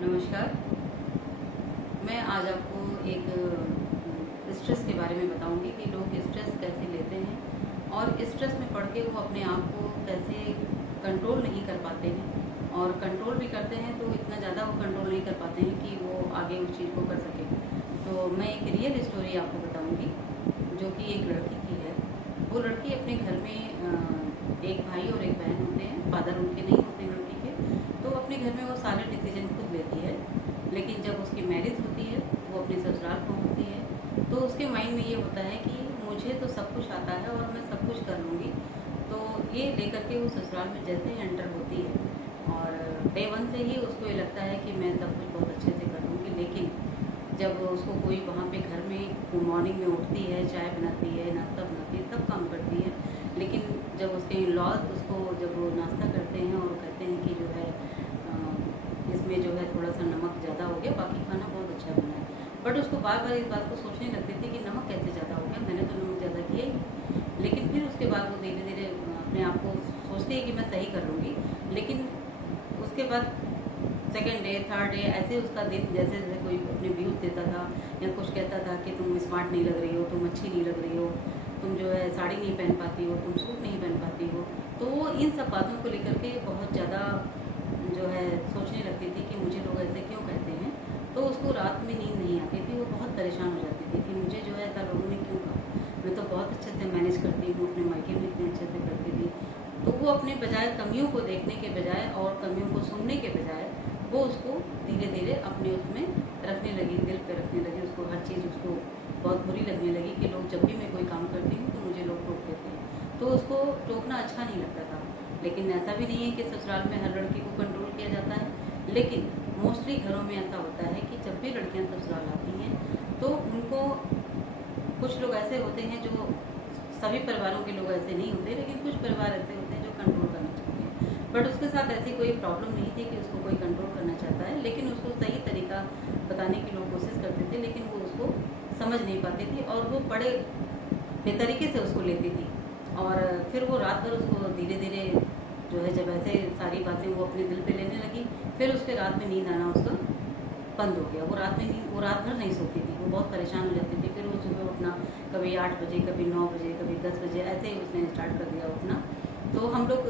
नमस्कार। मैं आज आपको एक स्ट्रेस के बारे में बताऊंगी कि लोग स्ट्रेस कैसे लेते हैं और स्ट्रेस में पड़ के वो अपने आप को कैसे कंट्रोल नहीं कर पाते हैं, और कंट्रोल भी करते हैं तो इतना ज़्यादा वो कंट्रोल नहीं कर पाते हैं कि वो आगे उस चीज़ को कर सकें। तो मैं एक रियल स्टोरी आपको बताऊंगी जो कि एक लड़की की है। वो लड़की अपने घर में एक भाई और एक बहन होते हैं, फादर उनके नहीं होते लड़की के। तो अपने घर में वो सारे डिसीजन खुद लेती है, लेकिन जब उसकी मैरिज होती है, वो अपने ससुराल पहुंचती है, तो उसके माइंड में ये होता है कि मुझे तो सब कुछ आता है और मैं सब कुछ कर लूँगी। तो ये लेकर के वो ससुराल में जैसे ही एंटर होती है, और डे वन से ही उसको ये लगता है कि मैं सब कुछ बहुत अच्छे से कर लूँगी। लेकिन जब उसको कोई वहाँ पे घर में मॉर्निंग में उठती है, चाय बनाती है, नाश्ता बनाती है, सब काम करती है, लेकिन जब उसके लॉज उसको जब वो नाश्ता करते हैं और कहते हैं कि जो है इसमें जो है थोड़ा सा नमक ज़्यादा हो गया, बाकी खाना बहुत अच्छा बना है, बट उसको बार बार इस बात को सोचने लगती थी कि नमक कैसे ज़्यादा हो गया, मैंने तो नमक ज़्यादा किया ही नहीं। लेकिन फिर उसके बाद वो धीरे धीरे अपने आप को सोचती है कि मैं सही कर लूँगी। लेकिन उसके बाद सेकेंड डे, थर्ड डे, ऐसे उसका दिन जैसे जैसे कोई अपने व्यूज़ देता था या कुछ कहता था कि तुम स्मार्ट नहीं लग रही हो, तुम अच्छी नहीं लग रही हो, तुम जो है साड़ी नहीं पहन पाती हो, तुम सूट नहीं पहन पाती हो, तो वो इन सब बातों को लेकर के बहुत ज़्यादा जो है सोचने लगती थी कि मुझे लोग ऐसे क्यों कहते हैं। तो उसको रात में नींद नहीं आती थी, वो बहुत परेशान हो जाती थी कि मुझे जो है ऐसा लोगों ने क्यों कहा, मैं तो बहुत अच्छे से मैनेज करती हूँ, अपने मायके में इतने अच्छे से करती थी। तो वो अपने बजाय कमियों को देखने के बजाय और कमियों को सुनने के बजाय वो उसको धीरे धीरे अपने उसमें रखने लगी, दिल पे रखने लगी। उसको हर चीज़ उसको बहुत बुरी लगने लगी कि लोग जब भी मैं कोई काम करती हूँ तो मुझे लोग टोक देते हैं। तो उसको टोकना अच्छा नहीं लगता था। लेकिन ऐसा भी नहीं है कि ससुराल में हर लड़की को कंट्रोल किया जाता है, लेकिन मोस्टली घरों में ऐसा होता है कि जब भी लड़कियां ससुराल आती हैं तो उनको कुछ लोग ऐसे होते हैं, जो सभी परिवारों के लोग ऐसे नहीं होते, लेकिन कुछ परिवार ऐसे होते हैं जो कंट्रोल करना चाहते हैं। बट उसके साथ ऐसी कोई प्रॉब्लम नहीं थी कि उसको कोई कंट्रोल करना चाहता है, लेकिन उसको सही तरीका बताने की लोग कोशिश करते थे, लेकिन वो उसको समझ नहीं पाती थी और वो बड़े बेतरीके से उसको लेती थी। और फिर वो रात भर उसको धीरे धीरे जो है, जब ऐसे सारी बातें वो अपने दिल पे लेने लगी, फिर उसके रात में नींद आना उसका बंद हो गया। वो रात भर नहीं सोती थी, वो बहुत परेशान हो जाती थी। फिर वो सुबह उठना कभी 8 बजे, कभी 9 बजे, कभी 10 बजे, ऐसे ही उसने स्टार्ट कर दिया उठना। तो हम लोग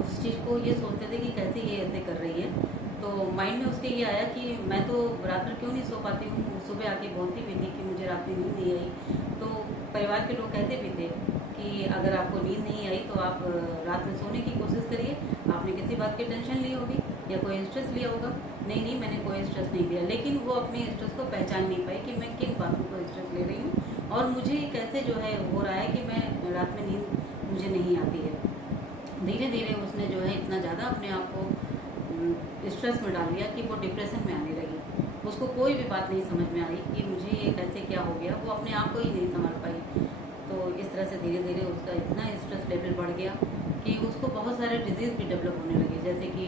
उस चीज़ को ये सोचते थे कि कैसे ये ऐसे कर रही है। तो माइंड में उसके ये आया कि मैं तो रात भर क्यों नहीं सो पाती हूँ। सुबह आके बोलती भी थी कि मुझे रात में नींद नहीं आई। तो परिवार के लोग कहते भी थे कि अगर आपको नींद नहीं आई तो आप रात में सोने की कोशिश करिए, आपने किसी बात की टेंशन ली होगी या कोई स्ट्रेस लिया होगा। नहीं नहीं, मैंने कोई स्ट्रेस नहीं लिया। लेकिन वो अपने स्ट्रेस को पहचान नहीं पाई कि मैं किन बातों को स्ट्रेस ले रही हूँ और मुझे कैसे जो है हो रहा है कि मैं रात में नींद मुझे नहीं आती है। धीरे धीरे उसने जो है इतना ज़्यादा अपने आप को स्ट्रेस में डाल लिया कि वो डिप्रेशन में आने लगी। उसको कोई भी बात नहीं समझ में आई कि मुझे ये कैसे क्या हो गया, वो अपने आप को ही नहीं संभाल पाई। तो इस तरह से धीरे धीरे उसका इतना स्ट्रेस लेवल बढ़ गया कि उसको बहुत सारे डिजीज़ भी डेवलप होने लगे, जैसे कि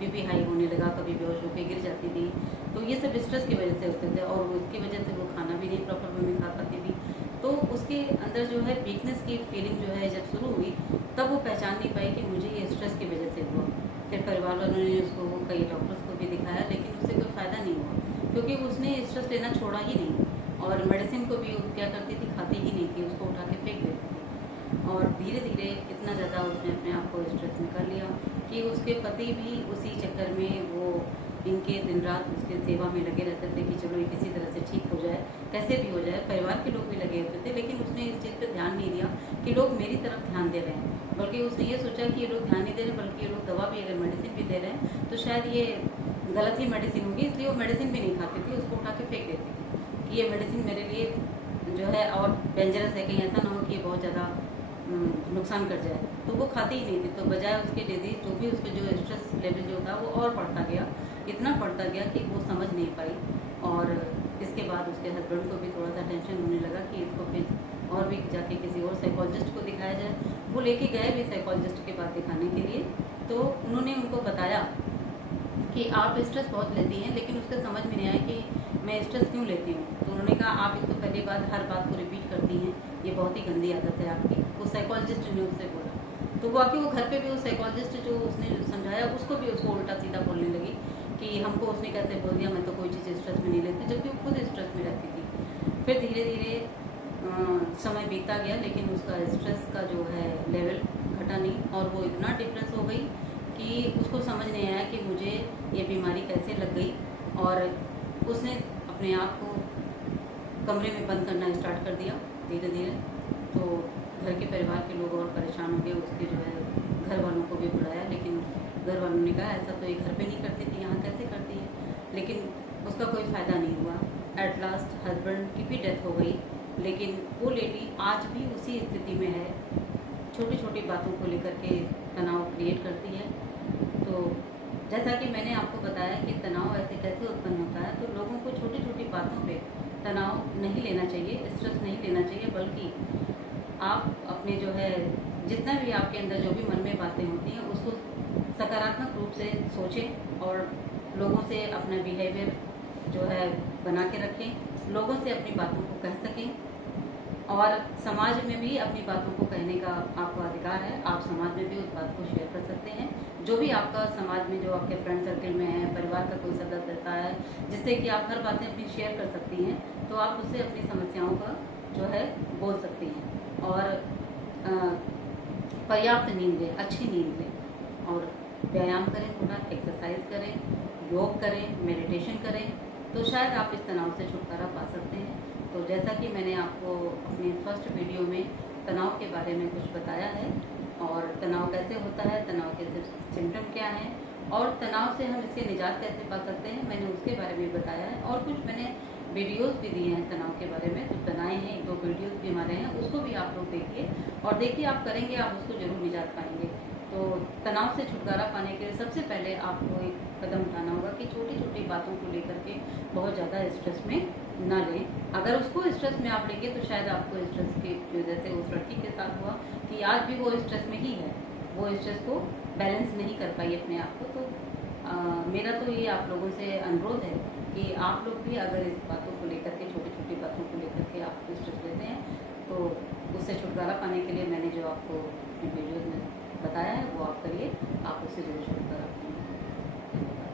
बीपी हाई होने लगा, कभी बेहोश होकर गिर जाती थी। तो ये सब स्ट्रेस की वजह से होते थे और उसकी वजह से वो खाना भी नहीं प्रॉपर वे में खा पाती थी। तो उसके अंदर जो है वीकनेस की फीलिंग जो है जब शुरू हुई, तब वो पहचान नहीं पाई कि मुझे ये स्ट्रेस की वजह से हुआ। फिर परिवार वालों ने उसको कई डॉक्टर्स को भी दिखाया, लेकिन उससे कोई फ़ायदा नहीं हुआ, क्योंकि उसने स्ट्रेस लेना छोड़ा ही नहीं। और मेडिसिन को भी क्या करती थी, खाती ही नहीं थी, उसको उठा के फेंक देती थी। और धीरे धीरे इतना ज़्यादा उसने अपने आप को स्ट्रेस में कर लिया कि उसके पति भी उसी चक्कर में वो इनके दिन रात उसके सेवा में लगे रहते थे कि चलो ये किसी तरह से ठीक हो जाए, कैसे भी हो जाए। परिवार के लोग भी लगे होते थे, लेकिन उसने इस चीज़ पर ध्यान नहीं दिया कि लोग मेरी तरफ ध्यान दे रहे हैं, बल्कि उसने ये सोचा कि ये लोग ध्यान नहीं दे रहे, बल्कि ये लोग दवा भी अगर मेडिसिन भी दे रहे हैं तो शायद ये गलत ही मेडिसिन होगी, इसलिए वो मेडिसिन भी नहीं खाती थी, उसको उठा के फेंक देती थी कि ये मेडिसिन मेरे लिए जो है और डेंजरस है, कहीं ऐसा ना हो कि ये बहुत ज़्यादा नुकसान कर जाए। तो वो खाती ही नहीं थी। तो बजाय उसके डिजीज जो भी उसके जो स्ट्रेस लेवल जो था वो और बढ़ता गया, इतना बढ़ता गया कि वो समझ नहीं पाई। और इसके बाद उसके हस्बैंड को भी थोड़ा सा टेंशन होने लगा कि इसको फिर और भी जाके किसी और साइकोलॉजिस्ट को दिखाया जाए। वो लेके गए भी साइकोलॉजिस्ट के पास दिखाने के लिए। तो उन्होंने उनको बताया कि आप स्ट्रेस बहुत लेती हैं, लेकिन उसका समझ में नहीं आया कि मैं स्ट्रेस क्यों लेती हूँ। तो उन्होंने कहा आप एक तो पहली बात हर बात को रिपीट करती हैं, ये बहुत ही गंदी आदत है आपकी। वो साइकोलॉजिस्ट ने उससे बोला। तो बाकी वो घर पे भी वो साइकोलॉजिस्ट जो उसने समझाया उसको भी उसको उल्टा सीधा बोलने लगी कि हमको उसने कैसे बोल दिया, मैं तो कोई चीज़ स्ट्रेस में नहीं लेती, जबकि वो खुद स्ट्रेस में रहती थी। फिर धीरे धीरे समय बीतता गया, लेकिन उसका स्ट्रेस का जो है लेवल घटा नहीं, और वो इतना डिप्रेस हो गई कि उसको समझ नहीं आया कि मुझे ये बीमारी कैसे लग गई। और उसने अपने आप को कमरे में बंद करना स्टार्ट कर दिया धीरे धीरे। तो घर के परिवार के लोग और परेशान हो गए, उसके जो है घर वालों को भी बुलाया, लेकिन घर वालों ने कहा ऐसा तो ये घर पे नहीं करती थी, यहाँ कैसे करती है। लेकिन उसका कोई फ़ायदा नहीं हुआ। एट लास्ट हस्बैंड की भी डेथ हो गई, लेकिन वो लेडी आज भी उसी स्थिति में है, छोटी छोटी बातों को लेकर के तनाव क्रिएट करती है। तो जैसा कि मैंने आपको बताया कि तनाव ऐसे कैसे उत्पन्न होता है, तो लोगों को छोटी छोटी बातों पे तनाव नहीं लेना चाहिए, स्ट्रेस नहीं लेना चाहिए, बल्कि आप अपने जो है जितना भी आपके अंदर जो भी मन में बातें होती हैं उसको सकारात्मक रूप से सोचें, और लोगों से अपना बिहेवियर जो है बना के रखें, लोगों से अपनी बातों को कह सकें, और समाज में भी अपनी बातों को कहने का आपको अधिकार है। आप समाज में भी उस बात को शेयर कर सकते हैं। जो भी आपका समाज में जो आपके फ्रेंड सर्कल में है, परिवार का कोई सदस्य रहता है जिससे कि आप हर बातें अपनी शेयर कर सकती हैं, तो आप उससे अपनी समस्याओं का जो है बोल सकती हैं। और पर्याप्त नींद लें, अच्छी नींद लें, और व्यायाम करें, थोड़ा एक्सरसाइज करें, योग करें, मेडिटेशन करें, तो शायद आप इस तनाव से छुटकारा पा सकते हैं। तो जैसा कि मैंने आपको अपने फर्स्ट वीडियो में तनाव के बारे में कुछ बताया है, और तनाव कैसे होता है, तनाव के सिम्टम क्या हैं, और तनाव से हम इससे निजात कैसे पा सकते हैं, मैंने उसके बारे में बताया है। और कुछ मैंने वीडियोस भी दिए हैं तनाव के बारे में, कुछ बनाए हैं, 1-2 वीडियोस भी हमारे हैं, उसको भी आप लोग देखिए, और देखिए आप करेंगे, आप उसको ज़रूर निजात पाएंगे। तो तनाव से छुटकारा पाने के लिए सबसे पहले आपको एक कदम उठाना होगा कि छोटी छोटी बातों को लेकर के बहुत ज़्यादा स्ट्रेस में ना लें। अगर उसको स्ट्रेस में आप लेंगे तो शायद आपको स्ट्रेस की, जो जैसे उस लड़की के साथ हुआ कि आज भी वो स्ट्रेस में ही है, वो स्ट्रेस को बैलेंस नहीं कर पाई अपने आप को। तो मेरा तो ये आप लोगों से अनुरोध है कि आप लोग भी अगर इस बातों को लेकर के, छोटी छोटी बातों को लेकर के आप स्ट्रेस लेते हैं, तो उससे छुटकारा पाने के लिए मैंने जो आपको अपने वीडियोज़ में बताया है वो आप करिए, आप उससे जरूर छुटकारा पाएंगे।